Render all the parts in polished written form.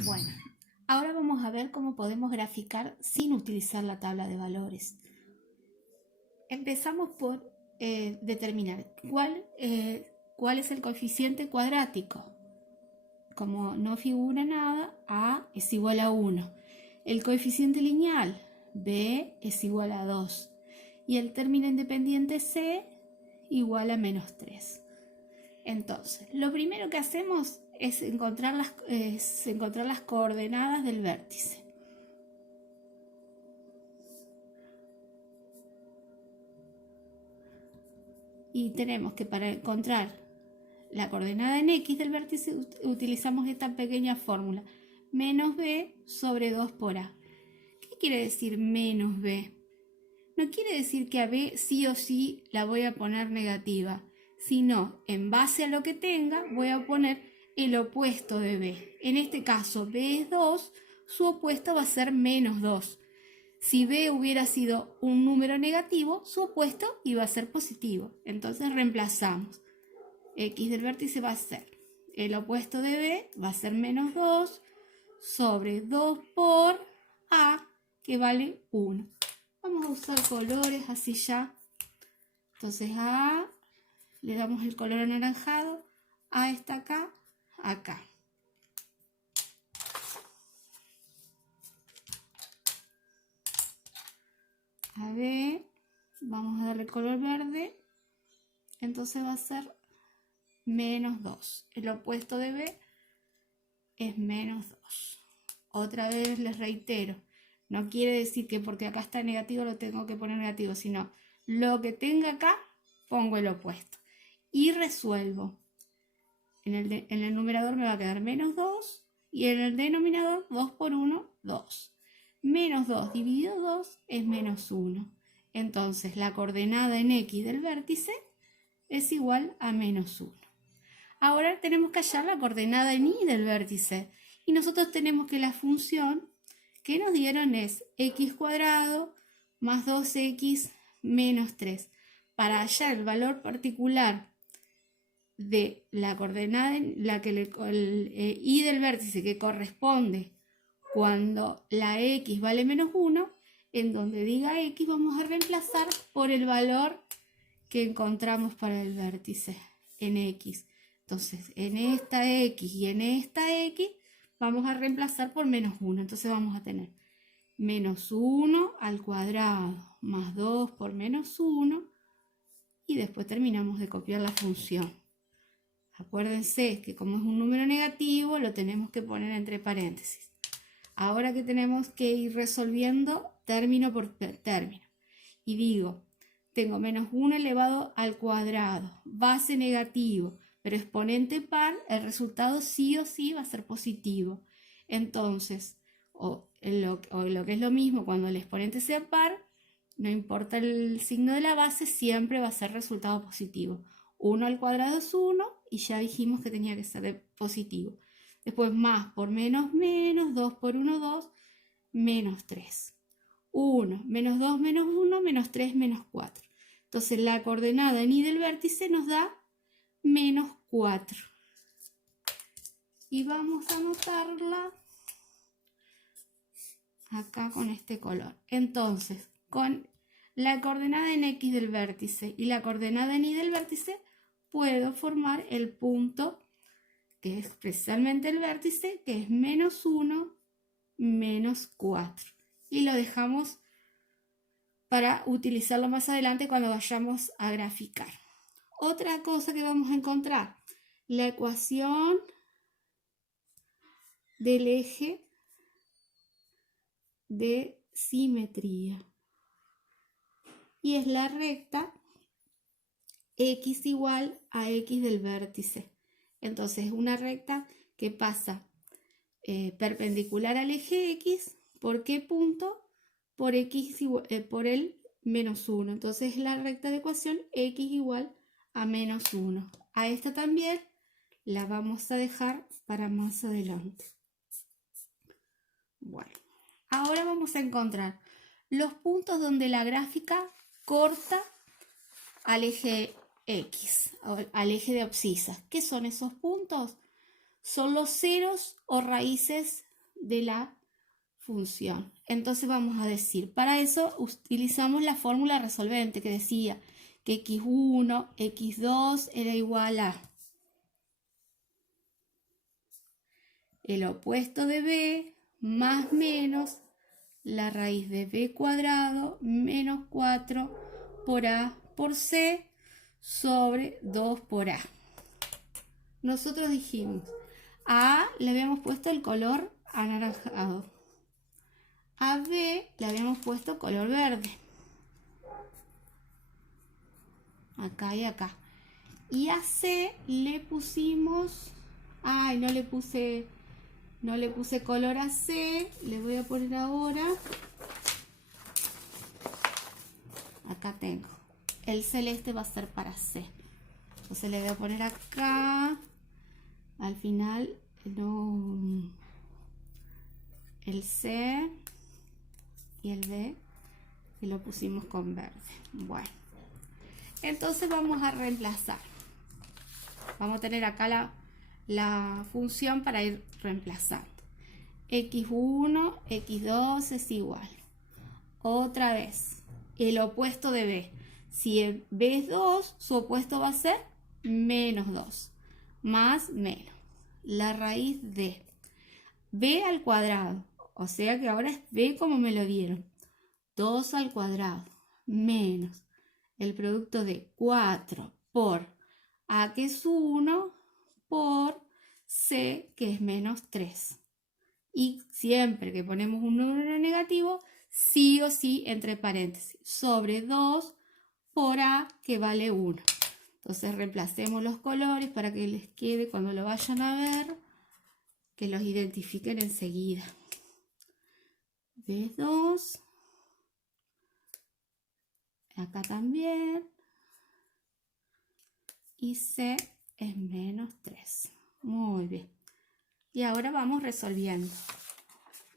Bueno, ahora vamos a ver cómo podemos graficar sin utilizar la tabla de valores. Empezamos por determinar cuál es el coeficiente cuadrático. Como no figura nada, A es igual a 1. El coeficiente lineal, B es igual a 2. Y el término independiente C igual a menos 3. Entonces, lo primero que hacemos es encontrar las coordenadas del vértice. Y tenemos que para encontrar la coordenada en X del vértice utilizamos esta pequeña fórmula. Menos B sobre 2 por A. ¿Qué quiere decir menos B? No quiere decir que a B sí o sí la voy a poner negativa, sino en base a lo que tenga voy a poner el opuesto de B. En este caso B es 2, su opuesto va a ser menos 2. Si B hubiera sido un número negativo, su opuesto iba a ser positivo. Entonces reemplazamos. X del vértice va a ser el opuesto de B, va a ser menos 2 sobre 2 por A, que vale 1. Vamos a usar colores así ya. Entonces a A le damos el color anaranjado, A está acá, acá. A B vamos a darle color verde, entonces va a ser menos 2. El opuesto de B es menos 2. Otra vez les reitero, no quiere decir que porque acá está negativo lo tengo que poner negativo, sino lo que tenga acá pongo el opuesto. Y resuelvo. En el numerador me va a quedar menos 2 y en el denominador 2 por 1, 2. Menos 2 dividido 2 es menos 1. Entonces la coordenada en X del vértice es igual a menos 1. Ahora tenemos que hallar la coordenada en Y del vértice. Y nosotros tenemos que la función que nos dieron es x cuadrado más 2x menos 3. Para hallar el valor particular de la coordenada, y del vértice que corresponde cuando la x vale menos 1, en donde diga x vamos a reemplazar por el valor que encontramos para el vértice en x. Entonces, en esta x y en esta x vamos a reemplazar por menos 1. Entonces vamos a tener menos 1 al cuadrado más 2 por menos 1 y después terminamos de copiar la función. Acuérdense que como es un número negativo lo tenemos que poner entre paréntesis. Ahora que tenemos que ir resolviendo término por término. Y digo, tengo menos 1 elevado al cuadrado, base negativo, pero exponente par, el resultado sí o sí va a ser positivo. Entonces, o lo que es lo mismo, cuando el exponente sea par, no importa el signo de la base, siempre va a ser resultado positivo. 1 al cuadrado es 1 y ya dijimos que tenía que ser positivo. Después más por menos menos, 2 por 1, 2, menos 3. 1, menos 2, menos 1, menos 3, menos 4. Entonces la coordenada en Y del vértice nos da menos 4. Y vamos a anotarla acá con este color. Entonces, con la coordenada en X del vértice y la coordenada en Y del vértice, puedo formar el punto que es precisamente el vértice, que es menos 1, menos 4. Y lo dejamos para utilizarlo más adelante cuando vayamos a graficar. Otra cosa que vamos a encontrar, la ecuación del eje de simetría. Y es la recta x igual a x del vértice. Entonces es una recta que pasa perpendicular al eje x. ¿Por qué punto? Por por el menos 1. Entonces es la recta de ecuación x igual a menos 1. A esta también la vamos a dejar para más adelante. Bueno, ahora vamos a encontrar los puntos donde la gráfica corta al eje X, al eje de abscisas. ¿Qué son esos puntos? son los ceros o raíces de la función. Entonces vamos a decir, para eso utilizamos la fórmula resolvente que decía que x1, x2 era igual a el opuesto de b más menos la raíz de b cuadrado menos 4 por a por c sobre 2 por a. Nosotros dijimos, a le habíamos puesto el color anaranjado, a b le habíamos puesto color verde, acá y acá, y a c le pusimos, ay, no le puse color a c, le voy a poner ahora, acá tengo, el celeste va a ser para c, entonces le voy a poner acá, al final, no, el c y el b, y lo pusimos con verde. Bueno, entonces vamos a reemplazar, vamos a tener acá la función para ir reemplazando. x1, x2 es igual. Otra vez, el opuesto de b. Si b es 2, su opuesto va a ser menos 2. Más menos. La raíz de b al cuadrado. O sea que ahora es b como me lo dieron. 2 al cuadrado. Menos el producto de 4 por a que es 1 por c que es menos 3. Y siempre que ponemos un número negativo, sí o sí entre paréntesis, sobre 2 por a que vale 1. Entonces reemplacemos los colores para que les quede cuando lo vayan a ver, que los identifiquen enseguida. B es 2, acá también, y C es menos 3. Muy bien. Y ahora vamos resolviendo.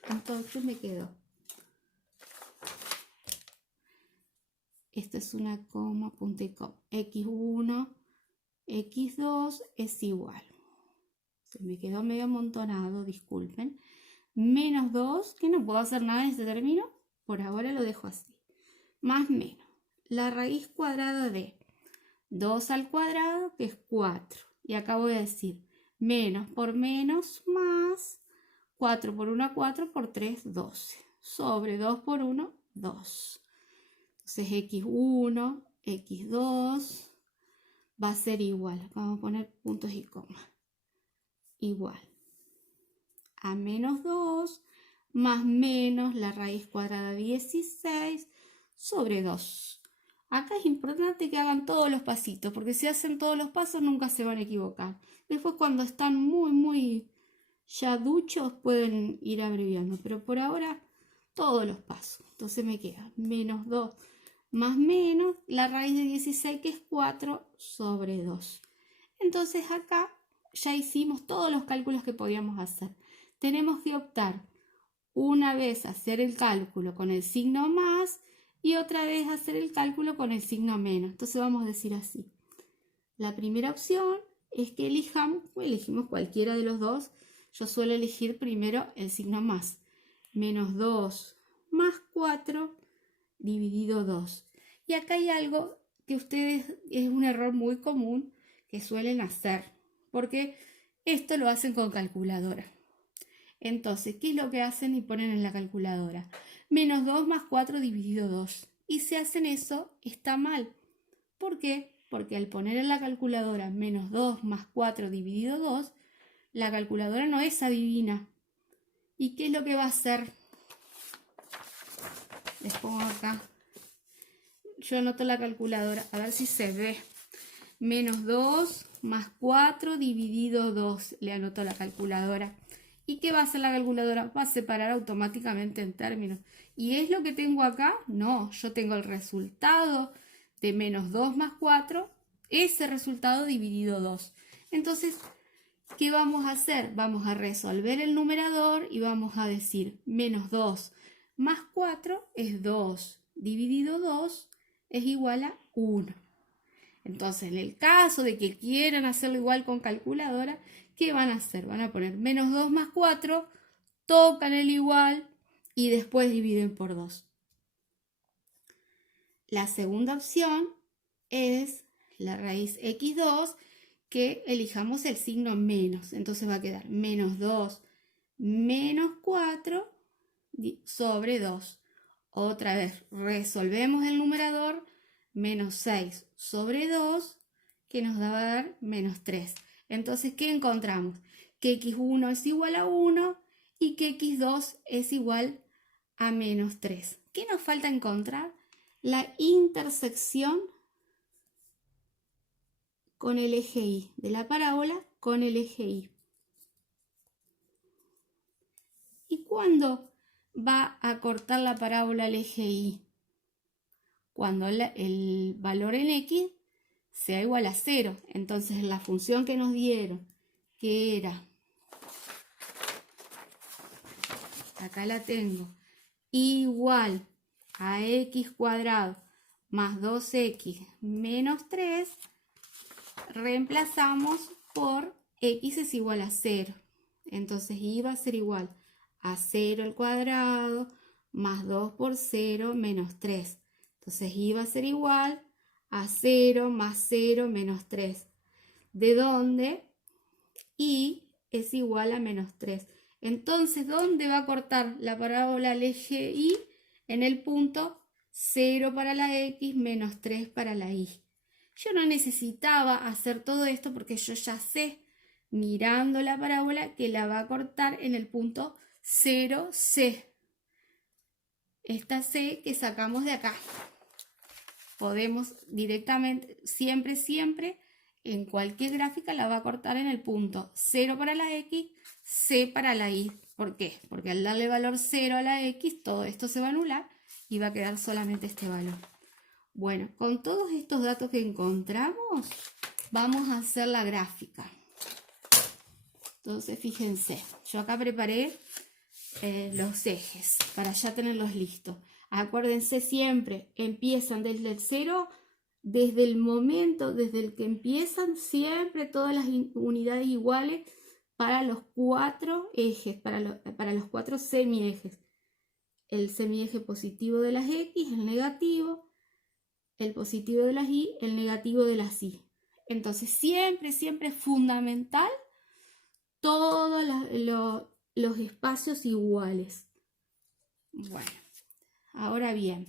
Entonces me quedó. Esta es una coma, punto y coma. x1, x2 es igual. Se me quedó medio amontonado, disculpen. Menos 2, que no puedo hacer nada en este término. Por ahora lo dejo así. Más menos. La raíz cuadrada de 2 al cuadrado, que es 4. Y acá voy a decir menos por menos más 4 por 1, 4 por 3, 12. Sobre 2 por 1, 2. Entonces x1, x2 va a ser igual. Vamos a poner puntos y comas. Igual a menos 2 más menos la raíz cuadrada de 16 sobre 2. Acá es importante que hagan todos los pasitos, porque si hacen todos los pasos nunca se van a equivocar. Después cuando están muy ya duchos pueden ir abreviando, pero por ahora todos los pasos. Entonces me queda menos 2 más menos la raíz de 16 que es 4 sobre 2. Entonces acá ya hicimos todos los cálculos que podíamos hacer. Tenemos que optar una vez a hacer el cálculo con el signo más y otra vez hacer el cálculo con el signo menos. Entonces vamos a decir así. La primera opción es que elegimos cualquiera de los dos. Yo suelo elegir primero el signo más. Menos 2 más 4 dividido 2. Y acá hay algo que ustedes, es un error muy común que suelen hacer, porque esto lo hacen con calculadora. Entonces, ¿qué es lo que hacen y ponen en la calculadora? Menos 2 más 4 dividido 2. Y si hacen eso, está mal. ¿Por qué? Porque al poner en la calculadora menos 2 más 4 dividido 2, la calculadora no es adivina. ¿Y qué es lo que va a hacer? Les pongo acá. Yo anoto la calculadora, a ver si se ve. Menos 2 más 4 dividido 2. Le anoto la calculadora. ¿Y qué va a hacer la calculadora? Va a separar automáticamente en términos. ¿Y es lo que tengo acá? No, yo tengo el resultado de menos 2 más 4, ese resultado dividido 2. Entonces, ¿qué vamos a hacer? Vamos a resolver el numerador y vamos a decir menos 2 más 4 es 2, dividido 2 es igual a 1. Entonces, en el caso de que quieran hacerlo igual con calculadora, ¿qué van a hacer? Van a poner menos 2 más 4, tocan el igual y después dividen por 2. La segunda opción es la raíz x2, que elijamos el signo menos. Entonces va a quedar menos 2 menos 4 sobre 2. Otra vez, resolvemos el numerador, menos 6 sobre 2, que nos va a dar menos 3. Entonces, ¿qué encontramos? Que x1 es igual a 1 y que x2 es igual a menos 3. ¿Qué nos falta encontrar? La intersección con el eje Y, de la parábola con el eje Y. ¿Y cuándo va a cortar la parábola al eje Y? Cuando el valor en X sea igual a 0. Entonces la función que nos dieron, que era, acá la tengo, igual a x cuadrado más 2x menos 3, reemplazamos por x es igual a 0. Entonces y va a ser igual a 0 al cuadrado más 2 por 0 menos 3. Entonces y va a ser igual a 0 más 0 menos 3. ¿De dónde? Y es igual a menos 3. Entonces, ¿dónde va a cortar la parábola al eje Y? En el punto 0 para la X menos 3 para la Y. Yo no necesitaba hacer todo esto porque yo ya sé, mirando la parábola, que la va a cortar en el punto 0C. Esta C que sacamos de acá. Podemos directamente, siempre, en cualquier gráfica la va a cortar en el punto 0 para la X, C para la Y. ¿Por qué? Porque al darle valor 0 a la X, todo esto se va a anular y va a quedar solamente este valor. Bueno, con todos estos datos que encontramos, vamos a hacer la gráfica. Entonces, fíjense, yo acá preparé los ejes para ya tenerlos listos. Acuérdense siempre, empiezan desde el 0, desde el momento, desde el que empiezan, siempre todas las unidades iguales para los 4 ejes, para los 4 semiejes. El semieje positivo de las X, el negativo, el positivo de las Y, el negativo de las Y. Entonces siempre es fundamental todos los espacios iguales. Bueno, ahora bien,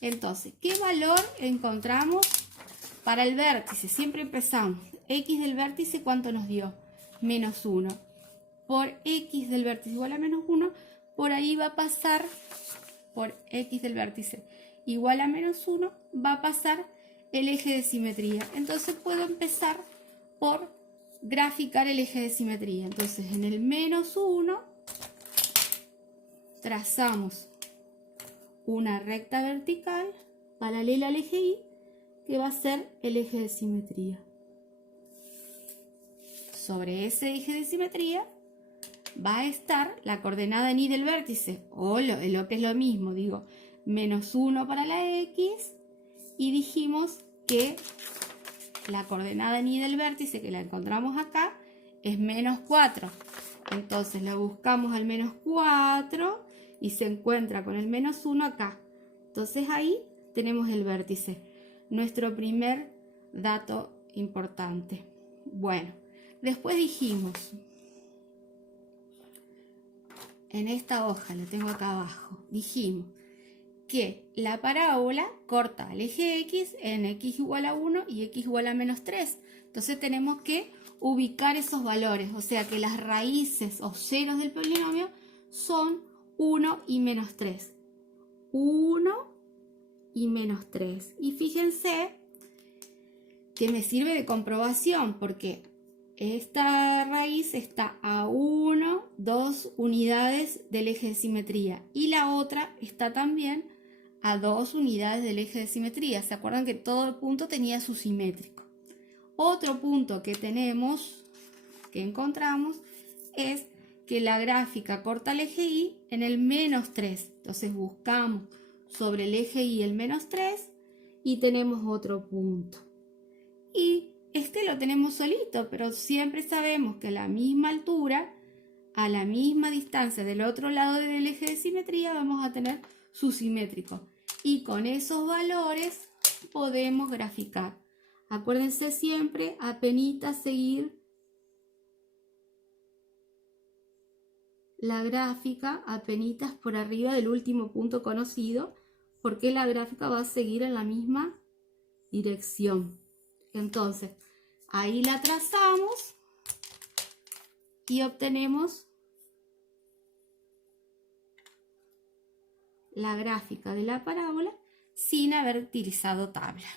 entonces, ¿qué valor encontramos para el vértice? Siempre empezamos. X del vértice, ¿cuánto nos dio? Menos 1. Por X del vértice igual a menos 1, por ahí va a pasar, por X del vértice igual a menos 1, va a pasar el eje de simetría. Entonces puedo empezar por graficar el eje de simetría. Entonces en el menos 1 trazamos una recta vertical paralela al eje Y, que va a ser el eje de simetría. Sobre ese eje de simetría va a estar la coordenada en Y del vértice, o lo que es lo mismo, digo, menos 1 para la X, y dijimos que la coordenada en Y del vértice, que la encontramos acá, es menos 4. Entonces la buscamos al menos 4 y se encuentra con el menos 1 acá. Entonces ahí tenemos el vértice, nuestro primer dato importante. Bueno, después dijimos, en esta hoja, la tengo acá abajo, dijimos que la parábola corta al eje X en X igual a 1 y X igual a menos 3. Entonces tenemos que ubicar esos valores, o sea que las raíces o ceros del polinomio son 1 y menos 3. 1 y menos 3. Y fíjense que me sirve de comprobación porque esta raíz está a 1, 2 unidades del eje de simetría y la otra está también a 2 unidades del eje de simetría. ¿Se acuerdan que todo punto tenía su simétrico? Otro punto que tenemos, que encontramos, es que la gráfica corta el eje Y en el menos 3. Entonces buscamos sobre el eje Y el menos 3 y tenemos otro punto. Y Este lo tenemos solito, pero siempre sabemos que a la misma altura, a la misma distancia del otro lado del eje de simetría, vamos a tener su simétrico. Y con esos valores podemos graficar. Acuérdense siempre, apenitas seguir la gráfica, apenitas por arriba del último punto conocido, porque la gráfica va a seguir en la misma dirección. Entonces, ahí la trazamos y obtenemos la gráfica de la parábola sin haber utilizado tabla.